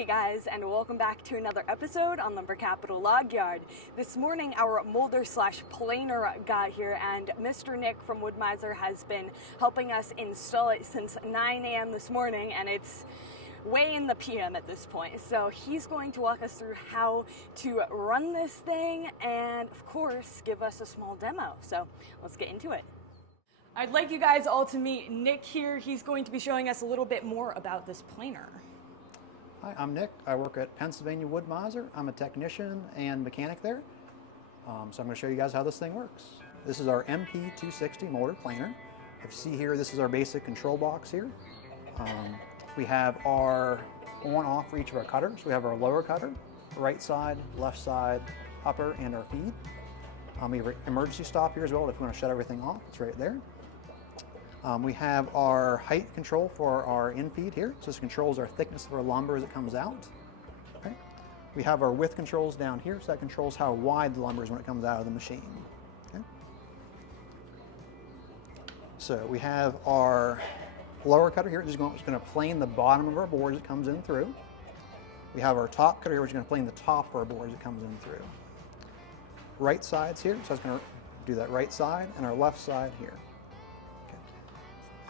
Hey guys, and welcome back to another episode on Lumber Capital Log Yard. This morning our molder slash planer got here, and Mr. Nick from Wood-Mizer has been helping us install it since 9 a.m. this morning, and it's way in the PM at this point. So he's going to walk us through how to run this thing and of course give us a small demo. So let's get into it. I'd like you guys all to meet Nick here. He's going to be showing us a little bit more about this planer. Hi, I'm Nick. I work at Pennsylvania Wood-Mizer. I'm a technician and mechanic there. So I'm going to show you guys how this thing works. This is our MP260 molder planer. If you see here, this is our basic control box here. We have our on-off for each of our cutters. We have our lower cutter, right side, left side, upper, and our feed. We have an emergency stop here as well if you want to shut everything off. It's right there. We have our height control for our in-feed here. So this controls our thickness of our lumber as it comes out. Okay. We have our width controls down here, so that controls how wide the lumber is when it comes out of the machine. Okay. So we have our lower cutter here, which is going to plane the bottom of our board as it comes in through. We have our top cutter here, which is going to plane the top of our board as it comes in through. Right side's here, so it's going to do that right side, and our left side here.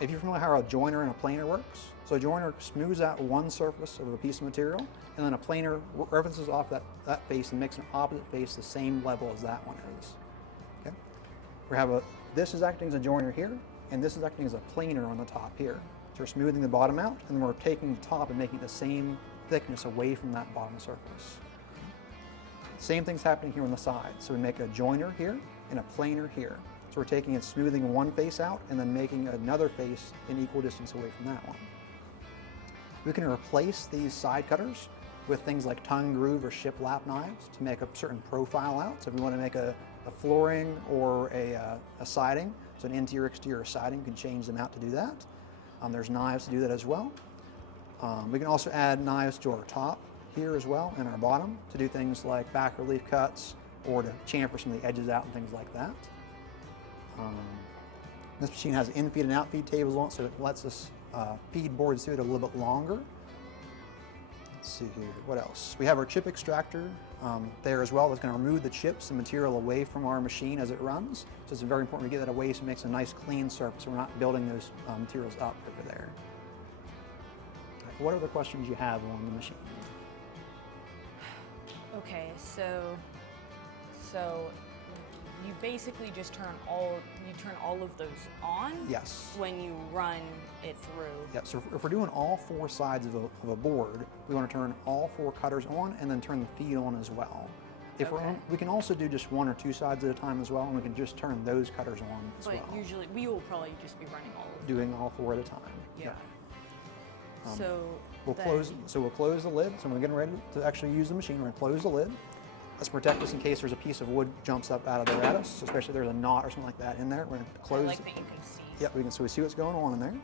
If you're familiar how a joiner and a planer works, so a joiner smooths out one surface of a piece of material, and then a planer references off that face and makes an opposite face the same level as that one is. Okay? We have this is acting as a joiner here, and this is acting as a planer on the top here. So we're smoothing the bottom out, and then we're taking the top and making the same thickness away from that bottom surface. Same thing's happening here on the side. So we make a joiner here and a planer here. So we're taking and smoothing one face out and then making another face an equal distance away from that one. We can replace these side cutters with things like tongue groove or shiplap knives to make a certain profile out. So if we want to make a flooring or a siding, so an interior exterior siding, we can change them out to do that. There's knives to do that as well. We can also add knives to our top here as well and our bottom to do things like back relief cuts or to chamfer some of the edges out and things like that. This machine has in-feed and out-feed tables on it, so it lets us feed boards through it a little bit longer. Let's see here, what else? We have our chip extractor there as well. That's going to remove the chips and material away from our machine as it runs. So it's very important to get that away so it makes a nice clean surface so we're not building those materials up over there. Right, what other questions you have on the machine? Okay, so you basically just turn all of those on? Yes. When you run it through? Yep, so if we're doing all four sides of a board, we want to turn all four cutters on and then turn the feed on as well. If okay. we can also do just one or two sides at a time as well, and we can just turn those cutters on as well. But usually, we will probably just be running all of them. Doing all four at a time. Yeah. Yep. We'll close the lid. So when we're getting ready to actually use the machine, we're going to close the lid. Let's protect us in case there's a piece of wood jumps up out of there at us, so especially if there's a knot or something like that in there. We're going to close. I like that you can see. Yep, so we see what's going on in there.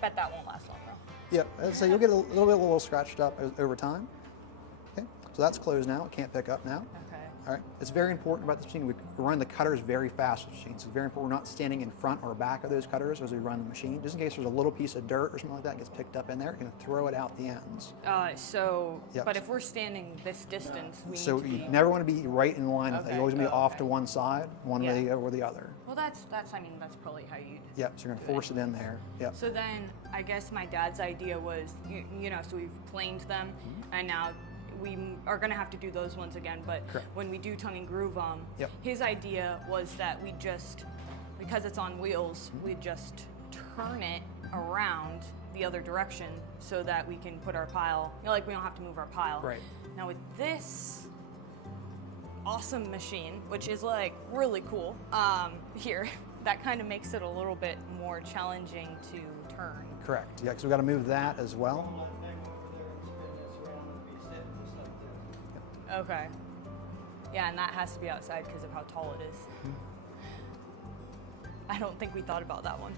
Bet that won't last long though. Yep, so you'll get a little scratched up over time. Okay, so that's closed now. It can't pick up now. Okay. All right, it's very important about this machine. We run the cutters very fast with the machine, so it's very important we're not standing in front or back of those cutters as we run the machine. Just in case there's a little piece of dirt or something like that gets picked up in there, you can throw it out the ends. Yep. But if we're standing this distance, we so need to be... you never want to be right in line with it. You always want to be off to one side, one way or the other. Well, that's probably how you... Yep, so you're going to force it in there. Yep. So then, I guess my dad's idea was, you know, so we've planed them, and now we are going to have to do those ones again, but correct. When we do tongue and groove them, his idea was that we just, because it's on wheels, we just turn it around the other direction so that we can put our pile, you know, like we don't have to move our pile. Right. Now with this awesome machine, which is like really cool, here, that kind of makes it a little bit more challenging to turn. Correct, yeah, because we've got to move that as well. Okay. Yeah, and that has to be outside because of how tall it is. I don't think we thought about that one.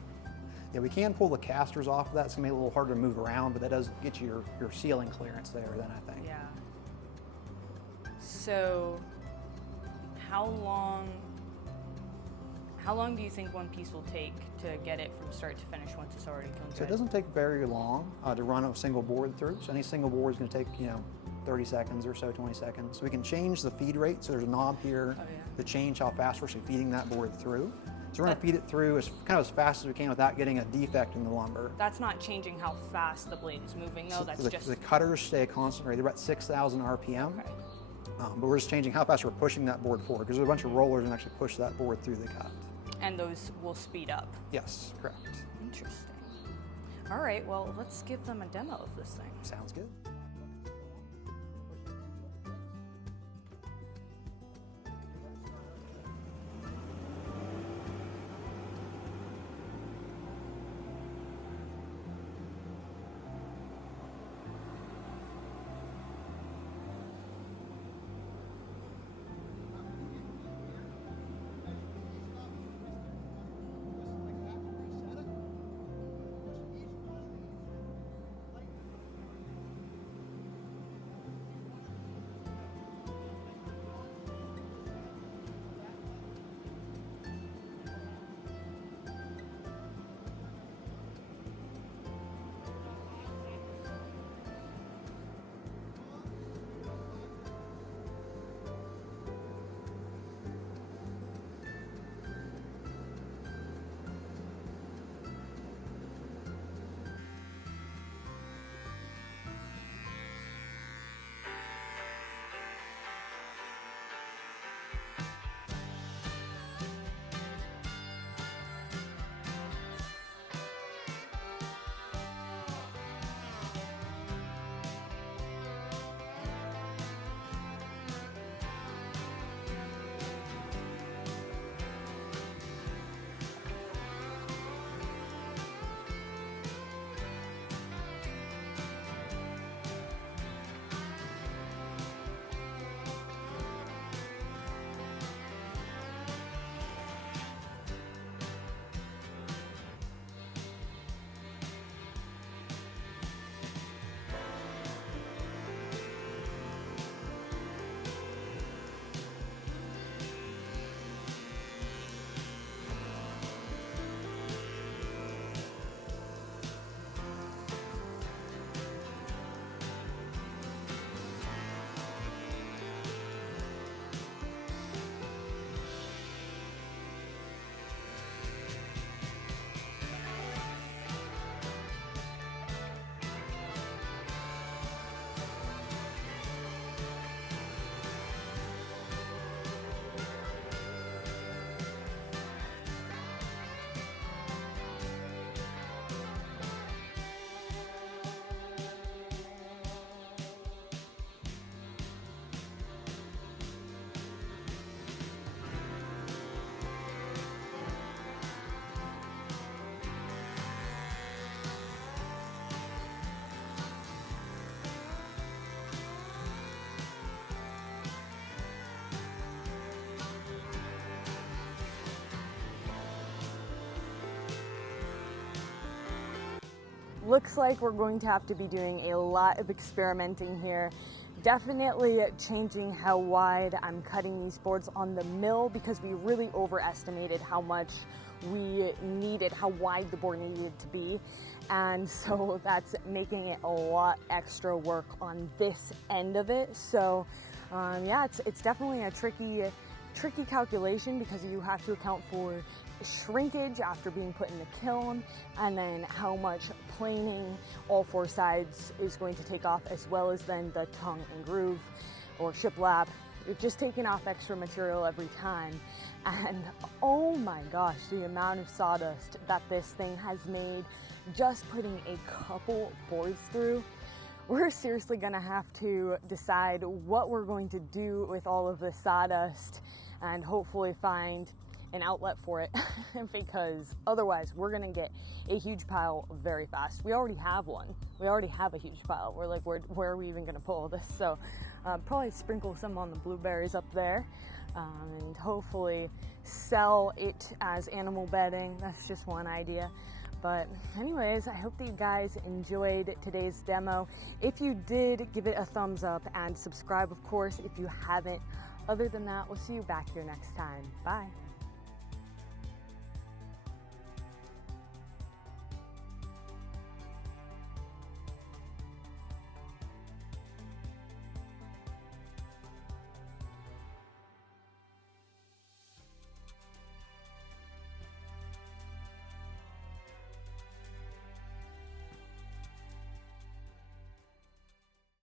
Yeah, we can pull the casters off of that. It's going to be a little harder to move around, but that does get you your ceiling clearance there then, I think. Yeah. So, how How long do you think one piece will take to get it from start to finish once it's already kiln So it dried? doesn't take very long to run a single board through. So any single board is going to take, 30 seconds or so, 20 seconds. So we can change the feed rate. So there's a knob here to change how fast we're feeding that board through. So we're going to feed it through as fast as we can without getting a defect in the lumber. That's not changing how fast the blade is moving, though. So That's just the cutters stay a constant rate. They're about 6,000 RPM. okay. But we're just changing how fast we're pushing that board forward because there's a bunch of rollers and actually push that board through the cut. And those will speed up. Yes, correct. Interesting. All right, well, let's give them a demo of this thing. Sounds good. Looks like we're going to have to be doing a lot of experimenting here. Definitely changing how wide I'm cutting these boards on the mill because we really overestimated how much we needed, how wide the board needed to be. And so that's making it a lot extra work on this end of it. So yeah, it's definitely a tricky calculation because you have to account for shrinkage after being put in the kiln, and then how much planing all four sides is going to take off, as well as then the tongue and groove or shiplap. You're just taking off extra material every time. And oh my gosh, the amount of sawdust that this thing has made just putting a couple boards through. We're seriously gonna have to decide what we're going to do with all of this sawdust and hopefully find an outlet for it because otherwise we're gonna get a huge pile very fast. We already have one. We already have a huge pile. We're like, where are we even gonna pull this? So probably sprinkle some on the blueberries up there and hopefully sell it as animal bedding. That's just one idea. But anyways, I hope that you guys enjoyed today's demo. If you did, give it a thumbs up and subscribe, of course, if you haven't. Other than that, we'll see you back here next time. Bye.